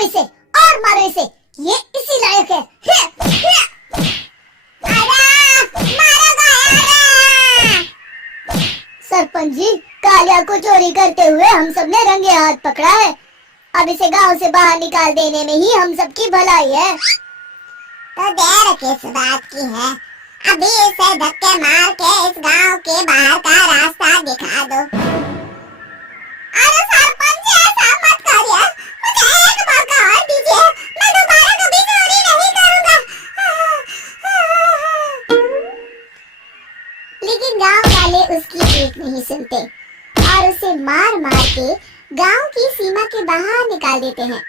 मारो इसे और मारो इसे, ये इसी लायक है। सरपंच जी, कालिया को चोरी करते हुए हम सब ने रंगे हाथ पकड़ा है। अब इसे गांव से बाहर निकाल देने में ही हम सबकी भलाई है। तो देर किस बात की है, अभी इसे धक्के मार के इस गांव के बाहर का रास्ता दिखा दो। अरे सरपंच जी, ऐसा मत करिए, मुझे एक मौका और दीजिए, मैं दोबारा कभी चोरी नहीं करूंगा। लेकिन गांव वाले उसकी एक नहीं सुनते और उसे मार मार के गांव की सीमा के बाहर निकाल देते हैं।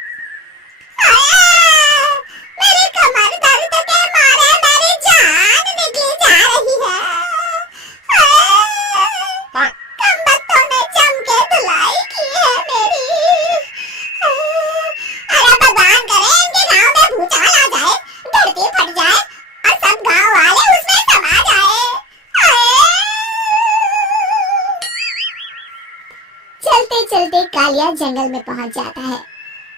मेरी कमर दर्द के मारे मेरी जान निकली जा रही है। कमबख्तों ने जम के धुलाई की है मेरी। अरे भगवान करे इनके गांव में भूचाल आ जाए, धरती फट जाए और सब गांव वाले उसमें समा जाए। चलते चलते कालिया जंगल में पहुंच जाता है।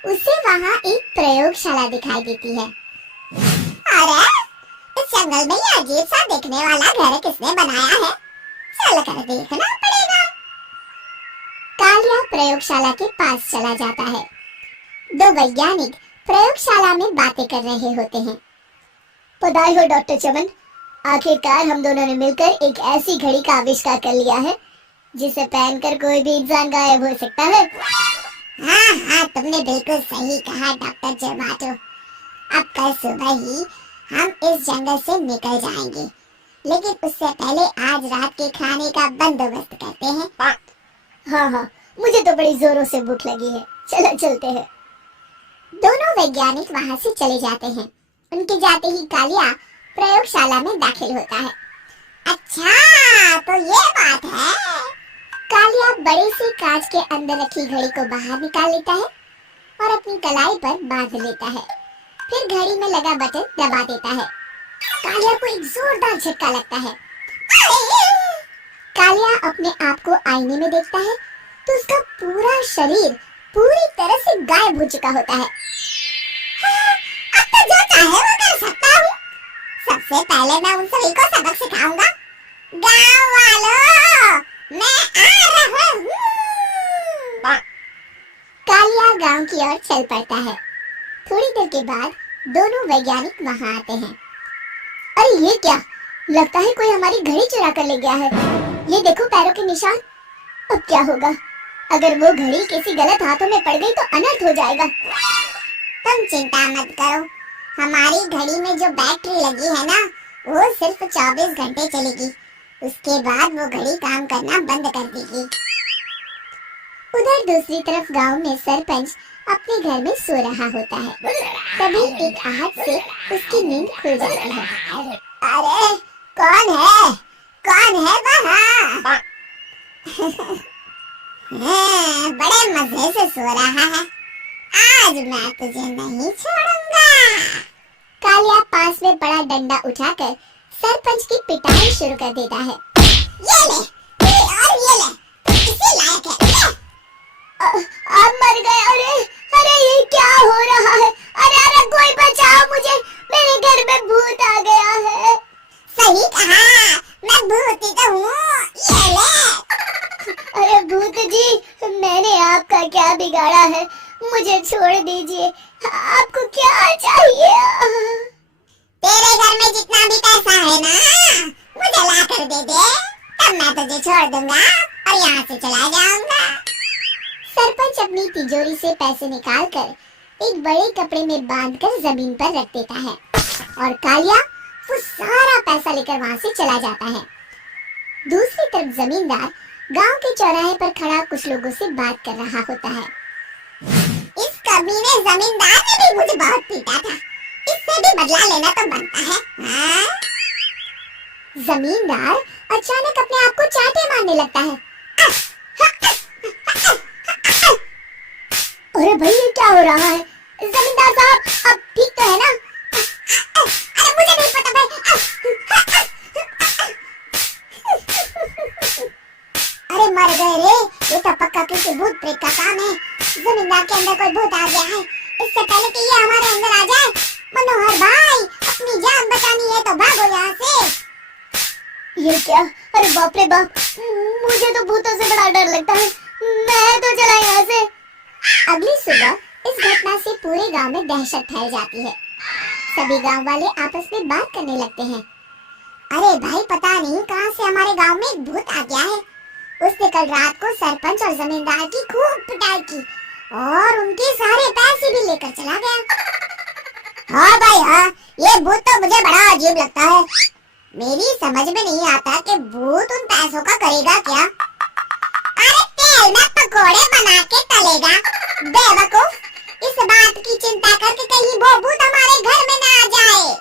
उसे वहाँ एक प्रयोगशाला दिखाई देती है। अरे इस जंगल में ये अजीब सा दिखने वाला घर किसने बनाया है, चल कर देखना पड़ेगा। कालिया प्रयोगशाला के पास चला जाता है। दो वैज्ञानिक प्रयोगशाला में बातें कर रहे होते हैं। बधाई हो डॉक्टर चमन, आखिरकार हम दोनों ने मिलकर एक ऐसी घड़ी का आविष्कार कर लिया है जिसे पहनकर कोई भी इंसान गायब हो सकता है। हाँ, तुमने बिल्कुल सही कहा डॉक्टर जर्माटो। अब कल सुबह ही हम इस जंगल से निकल जाएंगे, लेकिन उससे पहले आज रात के खाने का बंदोबस्त करते हैं। हाँ, मुझे तो बड़ी जोरों से भूख लगी है, चलो चलते हैं। दोनों वैज्ञानिक वहाँ से चले जाते हैं। उनके जाते ही कालिया प्रयोगशाला में दाखिल होता है। अच्छा, तो ये बात है। कालिया बड़े से कांच के अंदर रखी घड़ी को बाहर निकाल लेता है और अपनी कलाई पर बांध लेता है। फिर घड़ी में लगा बटन दबा देता है। कालिया को एक जोरदार झटका लगता है। कालिया अपने आप को आईने में देखता है तो उसका पूरा शरीर पूरी तरह से गायब हो चुका होता है। अब तो जो चाहे वो कर सकता हूँ। सबसे पहले मैं उन सभी को सबक सिखाऊंगा। गाँव वालों, मैं आ रहा हूँ। कालिया गांव की ओर चल पड़ता है। थोड़ी देर के बाद दोनों वैज्ञानिक वहां आते हैं। अरे ये क्या, लगता है कोई हमारी घड़ी चुरा कर ले गया है। ये देखो पैरों के निशान। अब क्या होगा, अगर वो घड़ी किसी गलत हाथों में पड़ गई तो अनर्थ हो जाएगा। तुम चिंता मत करो, हमारी घड़ी में जो बैटरी लगी है ना, वो सिर्फ 24 घंटे चलेगी। उसके बाद वो घड़ी काम करना बंद कर देगी। उधर दूसरी तरफ गांव में सरपंच अपने घर में सो रहा होता है। तभी एक आहट से उसकी नींद खुल जाती है। अरे कौन है, कौन है वहाँ? बड़े मजे से सो रहा है, आज मैं तुझे नहीं छोड़ूंगा। कालिया पास में बड़ा डंडा उठाकर सरपंच की पिटाई शुरू कर देता है। ये ले, और ये ले, इसी लायक है। आप मर गए। अरे ये क्या हो रहा है? अरे कोई बचाओ मुझे, मेरे घर में भूत आ गया है। सही कहा, मैं भूत ही तो हूँ, ये ले। अरे भूत जी, मैंने आपका क्या बिगाड़ा है, मुझे छोड़ दीजिए। आपको क्या चाहिए? तेरे घर में जितना भी पैसा है ना, मुझे ला कर दे दे, तब मैं तुझे छोड़ दूंगा और यहाँ से चला जाऊंगा। सरपंच अपनी तिजोरी से पैसे निकालकर एक बड़े कपड़े में बांधकर जमीन पर रख देता है और कालिया वो सारा पैसा लेकर वहाँ से चला जाता है। दूसरी तरफ जमींदार गांव के चौराहे पर खड़ा कुछ लोगों से बात कर रहा होता है। इस कमीने जमींदार ने भी मुझे बहुत पीटा था, इससे भी बदला लेना तो बनता है। हाँ? जमींदार अचानक अपने आप को चांटे मारने लगता है। अरे भाई ये क्या हो रहा है? जमींदार साहब अब ठीक तो है ना? अरे मुझे नहीं पता भाई। अरे मर गए रे, ये तो पक्का किसी भूत प्रेत का काम है। जमींदार के अंदर कोई भूत आ गया है, इससे पहले कि ये हमारे अंदर आ जाए। मनोहर भाई, अपनी जान बचानी है तो भागो यहाँ से। ये क्या? अरे बाप रे बाप, मुझे तो भूतों से बड़ा डर लगता है। मैं तो चला यहाँ से। अगली सुबह इस घटना से पूरे गांव में दहशत फैल जाती है। सभी गांव वाले आपस में बात करने लगते हैं। अरे भाई, पता नहीं कहां से हमारे गांव में एक भूत आ गया है। उसने कल रात को सरपंच और जमींदार की खूब पिटाई की और उनके सारे पैसे भी लेकर चला गया। हाँ भाई हाँ, ये भूत तो मुझे बड़ा अजीब लगता है। मेरी समझ में नहीं आता कि भूत उन पैसों का करेगा क्या। अरे तेल में पकोड़े बना के तलेगा। बेवकूफ, इस बात की चिंता करके कहीं वो भूत हमारे घर में ना आ जाए।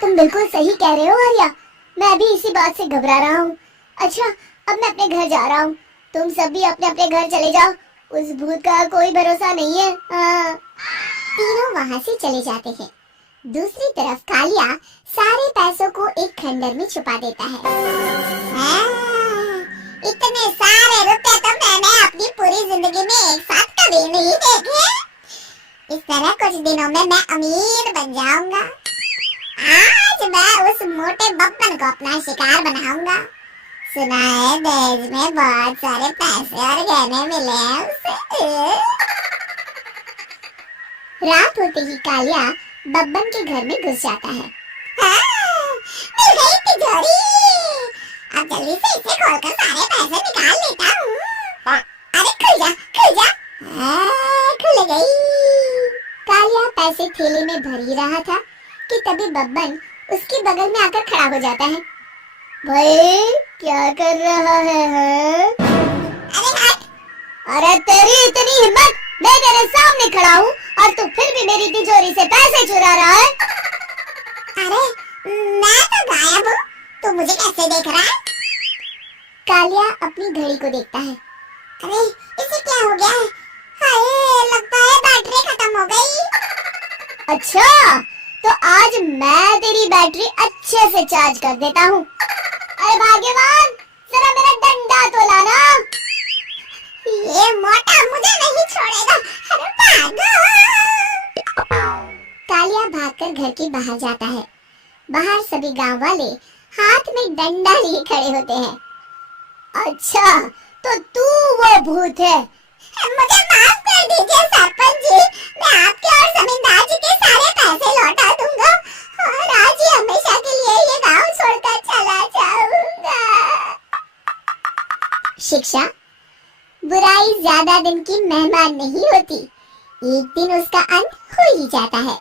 तुम बिल्कुल सही कह रहे हो आर्या, मैं भी इसी बात से घबरा रहा हूँ। अच्छा, अब मैं अपने घर जा रहा हूँ। तुम सब भी अपने अपने घर चले जाओ, उस भूत का कोई भरोसा नहीं है। हाँ। तीनों वहाँ से चले जाते हैं। दूसरी तरफ कालिया सारे पैसों को एक खंडर में छुपा देता है। इतने सारे रुपए तो मैंने अपनी पूरी जिंदगी में एक साथ कभी नहीं देखे। इस तरह कुछ दिनों में मैं अमीर बन जाऊंगा। आज मैं उस मोटे बब्बन को अपना शिकार बनाऊंगा। सुना है दहेज में बहुत सारे पैसे और गहने मिले हैं उसे। रात होते ही कालिया बब्बन के घर में घुस जाता है। मिल गई तिजोरी। अब जल्दी से इसे खोलकर सारे पैसे निकाल लेता हूँ। अरे खुल जा, खुल जा। खुल गई। कालिया पैसे थैले में भर ही रहा था कि तभी बब्बन उसके बगल में आकर खड़ा हो जाता है। भाई क्या कर रहा है? अरे हट। अरे तेरी इतनी हिम्मत, मैं तेरे सामने खड़ा हूँ और तू फिर भी मेरी तिजोरी से पैसे चुरा रहा है। अरे मैं तो गायब हूँ, तू मुझे कैसे देख रहा है? कालिया अपनी घड़ी को देखता है। अरे इसे क्या हो गया है? हाय, लगता है बैटरी खत्म हो गई। अच्छा, तो आज मैं तेरी बैटरी अच्छे से चार्ज कर देता हूँ। अरे भाग्यवान, जरा मेरा डंडा तो लाना। ये मोटा मुझे नहीं छोड़ेगा। अरे भागो। कालिया भागकर घर के बाहर जाता है। बाहर सभी गांव वाले हाथ में डंडा लिए खड़े होते हैं। अच्छा, तो तू वो भूत है? मुझे माफ कर दीजिए सरपंच जी, मैं आपके और जमींदार जी के सारे पैसे लौटा दूंगा और आज ही हमेशा के लिए ये गांव छोड़कर चला जाऊंगा। शिक्षा, बुराई ज्यादा दिन की मेहमान नहीं होती, एक दिन उसका अंत हो ही जाता है।